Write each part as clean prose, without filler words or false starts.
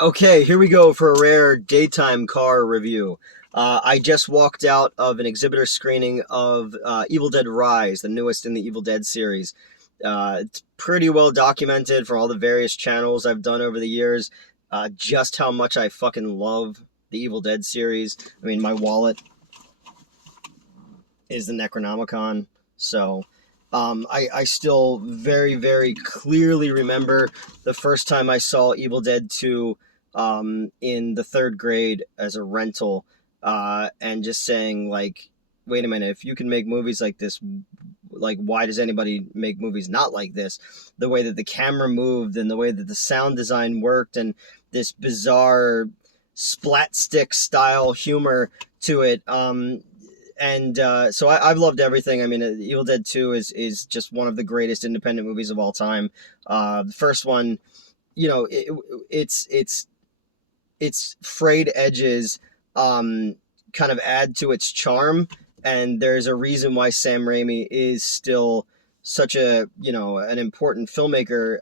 Okay, here we go for a rare daytime car review. I just walked out of an exhibitor screening of Evil Dead Rise, the newest in the Evil Dead series. It's pretty well documented from all the various channels I've done over the years, just how much I fucking love the Evil Dead series. I mean, my wallet is the Necronomicon, so I still very, very clearly remember the first time I saw Evil Dead 2 in the third grade as a rental, and just saying, like, wait a minute, if you can make movies like this, like, why does anybody make movies not like this? The way that the camera moved and the way that the sound design worked and this bizarre splat stick style humor to it. And I've loved everything. I mean, Evil Dead 2 is just one of the greatest independent movies of all time. The first one, you know, its frayed edges kind of add to its charm, and there's a reason why Sam Raimi is still such a an important filmmaker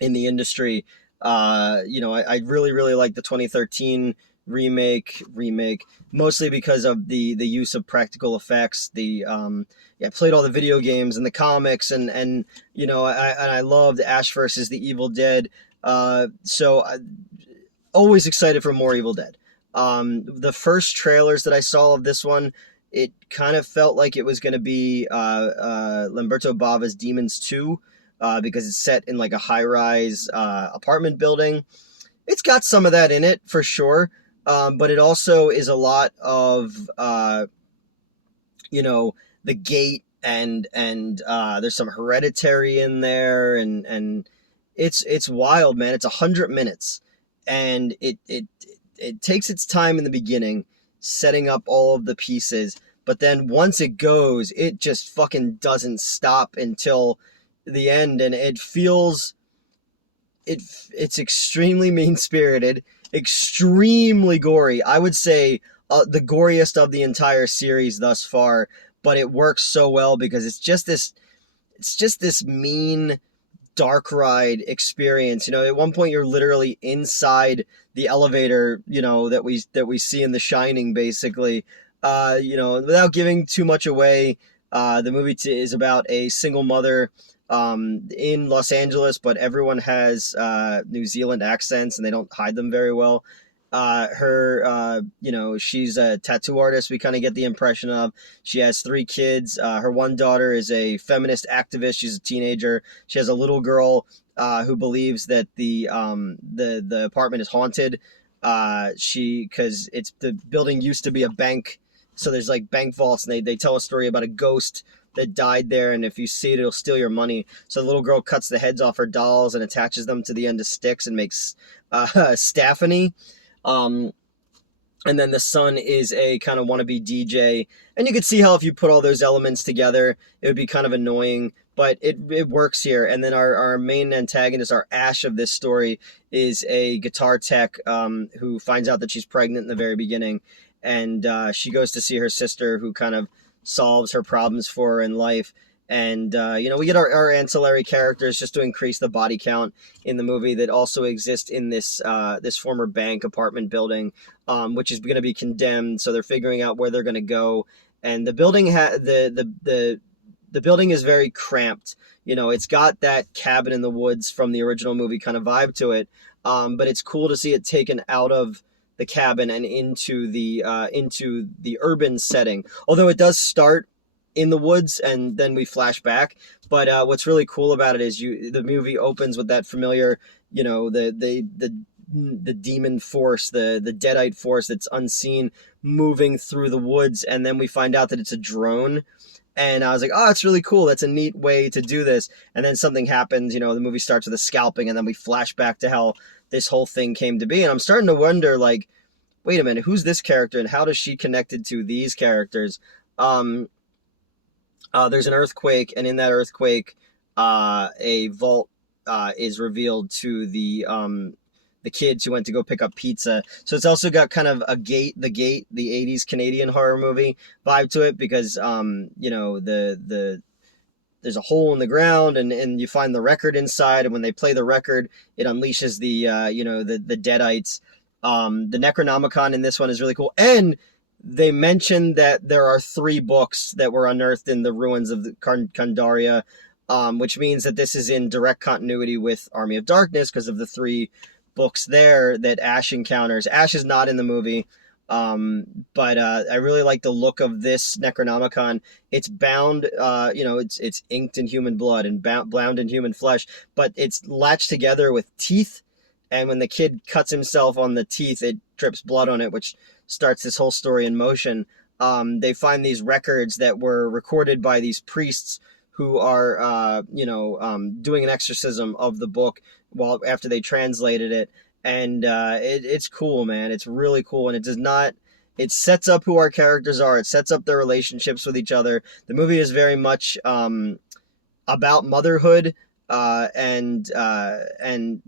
in the industry. I really really like the 2013 remake mostly because of the use of practical effects. I played all the video games and the comics, and I loved Ash versus the Evil Dead. So always excited for more Evil Dead. The first trailers that I saw of this one, it kind of felt like it was going to be Lamberto Bava's Demons 2, because it's set in like a high-rise apartment building. It's got some of that in it for sure, but it also is a lot of you know the gate, and there's some Hereditary in there, and it's wild, man. It's 100 minutes, and it takes its time in the beginning, setting up all of the pieces, but then once it goes, it just fucking doesn't stop until the end, and it's extremely mean spirited, extremely gory. I would say the goriest of the entire series thus far, but it works so well because it's just this mean dark ride experience. At one point you're literally inside the elevator, that we see in The Shining, basically. Without giving too much away, the movie is about a single mother in Los Angeles, but everyone has New Zealand accents and they don't hide them very well. She's a tattoo artist. We kind of get the impression of. She has three kids. Her one daughter is a feminist activist. She's a teenager. She has a little girl who believes that the apartment is haunted. Because the building used to be a bank, so there's like bank vaults, and they tell a story about a ghost that died there, and if you see it, it'll steal your money. So the little girl cuts the heads off her dolls and attaches them to the end of sticks and makes Stephanie. Um, and then the son is a kind of wannabe DJ. And you could see how if you put all those elements together, it would be kind of annoying, but it works here. And then our main antagonist, our Ash of this story, is a guitar tech who finds out that she's pregnant in the very beginning. And she goes to see her sister, who kind of solves her problems for her in life. And we get our ancillary characters just to increase the body count in the movie that also exist in this former bank apartment building, which is going to be condemned. So they're figuring out where they're going to go, and the building the building is very cramped. It's got that cabin in the woods from the original movie kind of vibe to it, but it's cool to see it taken out of the cabin and into the urban setting. Although it does start in the woods and then we flash back. But what's really cool about it is the movie opens with that familiar, the demon force, the Deadite force that's unseen moving through the woods, and then we find out that it's a drone. And I was like, oh, it's really cool. That's a neat way to do this. And then something happens, the movie starts with a scalping, and then we flash back to how this whole thing came to be. And I'm starting to wonder, like, wait a minute, who's this character and how does she connected to these characters? There's an earthquake, and in that earthquake, a vault is revealed to the kids who went to go pick up pizza. So it's also got kind of the 80s Canadian horror movie vibe to it, because the there's a hole in the ground, and you find the record inside, and when they play the record, it unleashes the the Deadites. The Necronomicon in this one is really cool, and they mentioned that there are 3 books that were unearthed in the ruins of the Kandaria, which means that this is in direct continuity with Army of Darkness because of the 3 books there that Ash encounters. Ash is not in the movie, but I really like the look of this Necronomicon. It's bound, it's inked in human blood and bound in human flesh, but it's latched together with teeth. And when the kid cuts himself on the teeth, it drips blood on it, which starts this whole story in motion. They find these records that were recorded by these priests who are, doing an exorcism of the book after they translated it. And it's cool, man. It's really cool, and it sets up who our characters are. It sets up their relationships with each other. The movie is very much about motherhood, but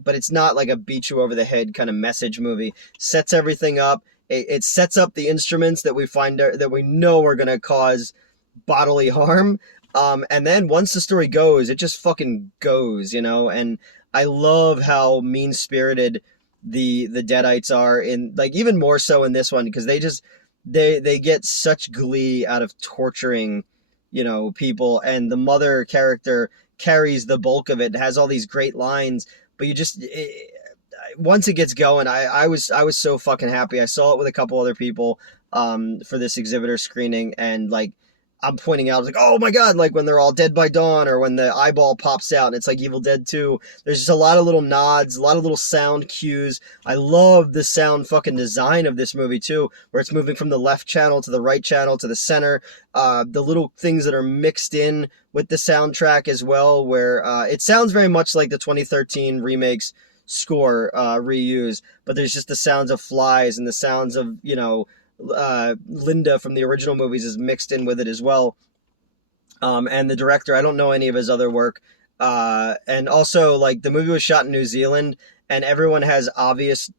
it's not like a beat you over the head kind of message movie. Sets everything up. It sets up the instruments that we know are going to cause bodily harm. And then once the story goes, it just fucking goes, and I love how mean-spirited the Deadites are in, like, even more so in this one, because they get such glee out of torturing, people, and the mother character carries the bulk of it. It has all these great lines, but once it gets going, I was so fucking happy. I saw it with a couple other people for this exhibitor screening, and like I'm pointing out, like, oh my god, like when they're all Dead by Dawn, or when the eyeball pops out and it's like Evil Dead 2. There's just a lot of little nods, a lot of little sound cues. I love the sound fucking design of this movie too, where it's moving from the left channel to the right channel to the center. The little things that are mixed in with the soundtrack as well, where it sounds very much like the 2013 remakes score reuse, but there's just the sounds of flies and the sounds of Linda from the original movies is mixed in with it as well. And the director, I don't know any of his other work, and also, like, the movie was shot in New Zealand, and everyone has obvious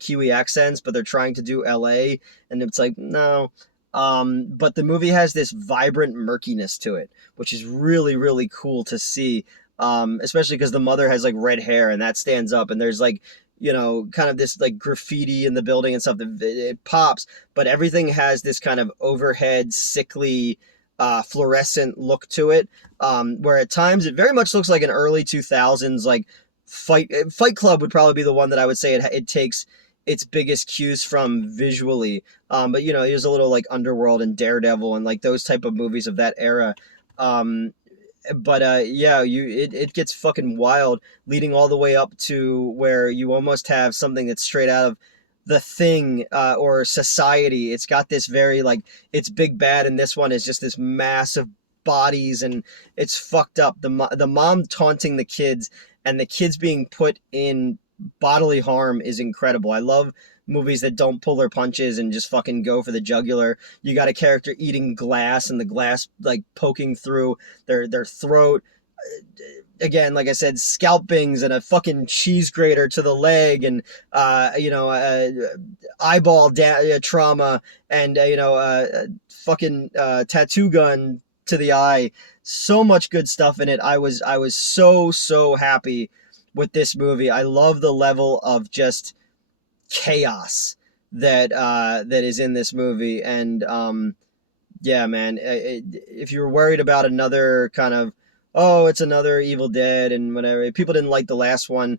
Kiwi accents, but they're trying to do LA, and it's like, no. But the movie has this vibrant murkiness to it, which is really, really cool to see. Especially because the mother has like red hair, and that stands up, and there's like, kind of this like graffiti in the building and stuff that it pops, but everything has this kind of overhead, sickly, fluorescent look to it, where at times it very much looks like an early 2000s, like Fight Club would probably be the one that I would say it takes its biggest cues from visually. But there's a little like Underworld and Daredevil and like those type of movies of that era. But it gets fucking wild, leading all the way up to where you almost have something that's straight out of The Thing, or Society. It's got this very, like, it's big bad, and this one is just this massive bodies, and it's fucked up. The mom taunting the kids, and the kids being put in bodily harm is incredible. I love movies that don't pull their punches and just fucking go for the jugular. You got a character eating glass, and the glass like poking through their throat. Again, like I said, scalpings and a fucking cheese grater to the leg, and eyeball trauma, and fucking tattoo gun to the eye. So much good stuff in it. I was so happy with this movie. I love the level of just chaos that is in this movie, and yeah, man, if you were worried about another kind of, oh, it's another Evil Dead and whatever, people didn't like the last one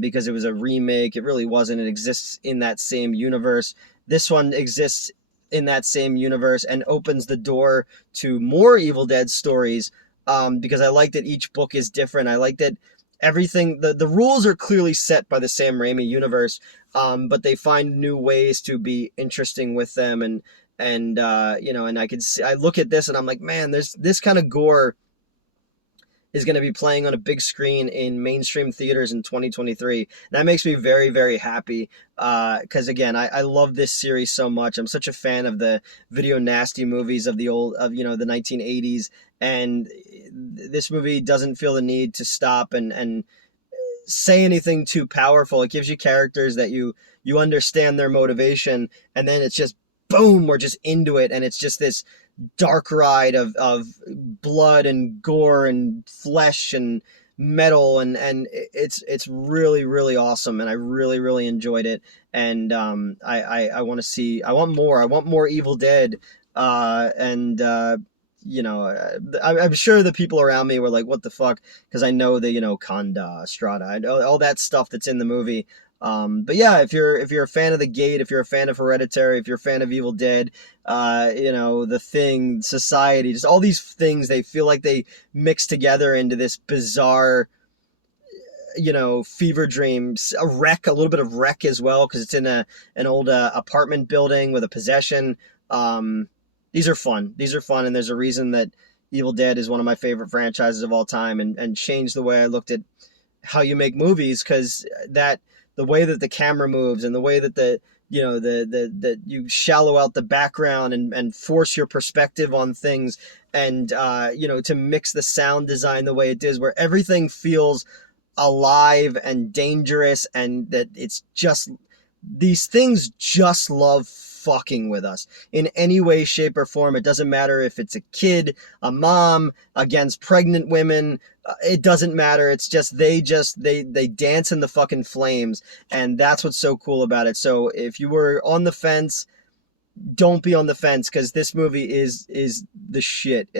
because it was a remake. It really wasn't. It exists in that same universe. This one exists in that same universe and opens the door to more Evil Dead stories, because I like that each book is different. I like that everything, the rules are clearly set by the Sam Raimi universe, but they find new ways to be interesting with them, and I look at this and I'm like, man, there's this kind of gore is going to be playing on a big screen in mainstream theaters in 2023. That makes me very, very happy, because again, I love this series so much. I'm such a fan of the video nasty movies of the 1980s, and this movie doesn't feel the need to stop and say anything too powerful. It gives you characters that you understand their motivation, and then it's just boom, we're just into it, and it's just dark ride of blood and gore and flesh and metal, and it's really really awesome, and I really really enjoyed it. And I want to see, I want more Evil Dead. And you know, I'm sure the people around me were like, what the fuck, because I know the, you know, Kanda, Strata, and all that stuff that's in the movie. But yeah, if you're a fan of The Gate, if you're a fan of Hereditary, if you're a fan of Evil Dead, you know, The Thing, Society, just all these things, they feel like they mix together into this bizarre, you know, fever dreams, a wreck, a little bit of wreck as well, because it's in an old apartment building with a possession. Um, these are fun. These are fun, and there's a reason that Evil Dead is one of my favorite franchises of all time, and changed the way I looked at how you make movies, because that, the way that the camera moves and the way that the, you know, the you shallow out the background and force your perspective on things, and you know, to mix the sound design the way it is, where everything feels alive and dangerous, and that it's just, these things just love fucking with us in any way, shape, or form. It doesn't matter if it's a kid, a mom against pregnant women. It doesn't matter. It's just they dance in the fucking flames, and that's what's so cool about it. So if you were on the fence, don't be on the fence, because this movie is the shit.